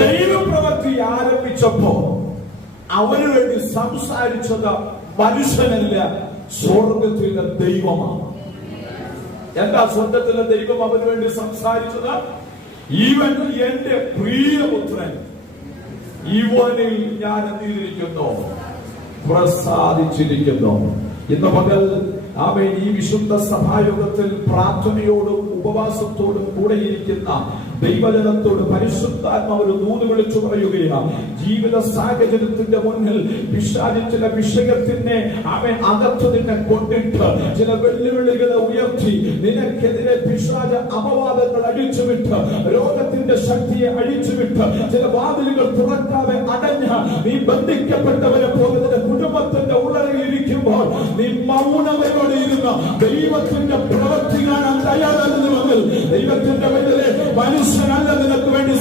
ദൈവപ്രവൃത്തി ആരംഭിച്ചപ്പോ അവന് വേണ്ടി സംസാരിച്ചത് മനുഷ്യനല്ല, സ്വർഗത്തിലെ ദൈവമാണ്. എന്താ സ്വർഗത്തിലെ ദൈവം അവന് വേണ്ടി സംസാരിച്ചത്? ഇവൻ എന്റെ പ്രിയപുത്രൻ, ഇവനിൽ ഞാൻ എന്തിരിക്കുന്നു? പ്രസാദിച്ചിരിക്കുന്നു. ഇന്ന് പകൽ ആമേൻ ഈ വിശുദ്ധ സഭായോഗത്തിൽ പ്രാർത്ഥനയോടും ഉപവാസത്തോടും കൂടെയിരിക്കുന്ന ദൈവജനത്തോട് പരിശുദ്ധാത്മാവ് ഒരു ദൂത് വിളിച്ചു പറയുകയാണ്. ജീവിത സാഹചര്യത്തിന്റെ മുന്നിൽ പിശാച് ചില വിഷയത്തിനെ അവൻ അകത്ത് നിന്നെ കൊണ്ടിട്ട് ചില വെല്ലുവിളികളെ ഉയർത്തി നിനക്കെതിരെ പിശാച് അപവാദങ്ങൾ അഴിച്ചുവിട്ട് രോഗത്തിന്റെ ശക്തിയെ അഴിച്ചുവിട്ട് ചില വാതിലുകൾ തുറക്കാതെ അടഞ്ഞ നീ ബന്ധിക്കപ്പെട്ടവരെ പോലെ നിന്റെ കുടുംബത്തിന്റെ ഉള്ളറയിൽ ഇരിക്കുമ്പോൾ നീ മൗനമയോടെ ഇരുന്ന ദൈവത്തിന്റെ പ്രവൃത്തി കാണാൻ തയ്യാറാകുന്നുവെങ്കിൽ ദൈവത്തിന്റെ വൈദ്യുതി മനുഷ്യനല്ല നിനക്ക് വേണ്ടി